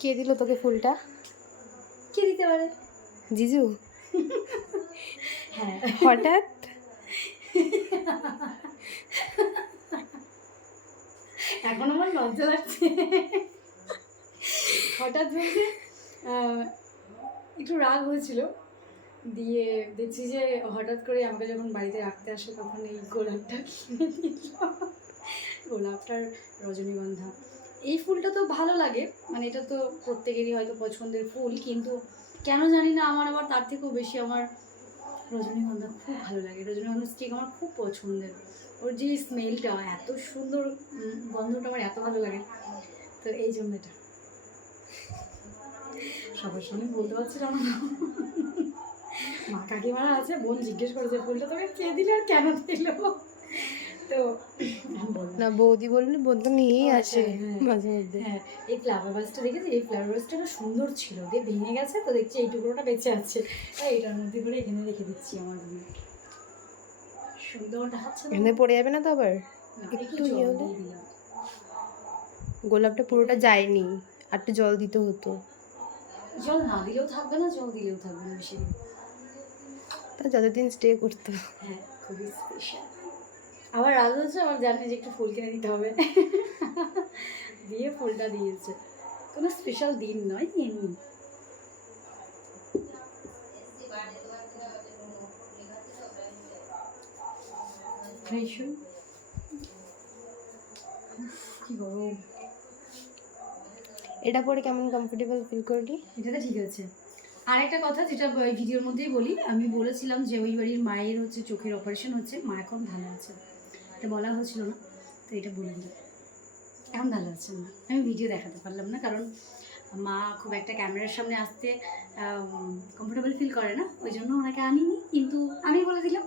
কে দিল তোকে ফুলটা? কে দিতে পারে? জিজু? হ্যাঁ। হঠাৎ? এখন আমার লজ্জা লাগছে। হঠাৎ বলতে একটু রাগ হয়েছিল। দিয়ে দেখছি যে হঠাৎ করে আমাকে যখন বাড়িতে রাখতে আসে তখন এই গোলাপটা কিনে দিল গোলাপটার রজনীগন্ধা। এই ফুলটা তো ভালো লাগে। মানে এটা তো প্রত্যেকেরই হয়তো পছন্দের ফুল, কিন্তু কেন জানি না আমার আবার তার থেকেও বেশি আমার রজনীগন্ধা খুব ভালো লাগে। রজনীগন্ধা স্টিক আমার খুব পছন্দের। ওর যে স্মেলটা এত সুন্দর গন্ধটা আমার এত ভালো লাগে। তো এই জন্য এটা। সবার সঙ্গে বলতে পারছিলাম না? মা কাকিমারা আছে, বোন জিজ্ঞেস করেছে, ফুলটা তোকে কে দিলে আর কেন দিল? তো না বৌদি বললে বলতো নিয়েই ও, আসে আচ্ছা, হ্যাঁ। মাঝে মধ্যে। হ্যাঁ এই ফ্লাওয়ার বাসটা দেখেছি এই ফ্লাওয়ার বাসটা সুন্দর ছিল। দিয়ে ভেঙে গেছে তো দেখছি এই টুকরোটা বেঁচে আছে। এটার মধ্যে করে এখানে রেখে দিচ্ছি আমার রুমে সুন্দর দেখাচ্ছে এখানে পড়ে যাবে না তো আবার? একটু একটু ইয়ে হলে? গোলাপটা পুরোটা যায়নি। আর একটু জল দিতে হতো। জল না দিলেও থাকবে না জল দিলেও থাকবে না বেশি তা যতদিন স্টে করতো হ্যাঁ খুবই স্পেশাল আবার রাগ হচ্ছে আমার জানি যে একটু ফুল কিনে দিতে হবে। দিয়ে ফুলটা দিয়েছে। কোনো স্পেশাল দিন নয় এমনি। ভীষণ কি গরম। এটা পরে কেমন কমফোর্টেবল ফিল করলি এটা তো ঠিক আছে। আর একটা কথা যেটা ভিডিওর মধ্যেই বলি আমি বলেছিলাম যে ওই বাড়ির মায়ের হচ্ছে চোখের অপারেশন হচ্ছে মা এখন ভালো আছে। এটা বলা হয়েছিল না, তো এটা বলে দিলাম এখন ভালো আছে মা? আমি ভিডিও দেখাতে পারলাম না, কারণ মা খুব একটা ক্যামেরার সামনে আসতে কমফোর্টেবল ফিল করে না, ওই জন্য ওনাকে আনিনি, কিন্তু আমি বলে দিলাম।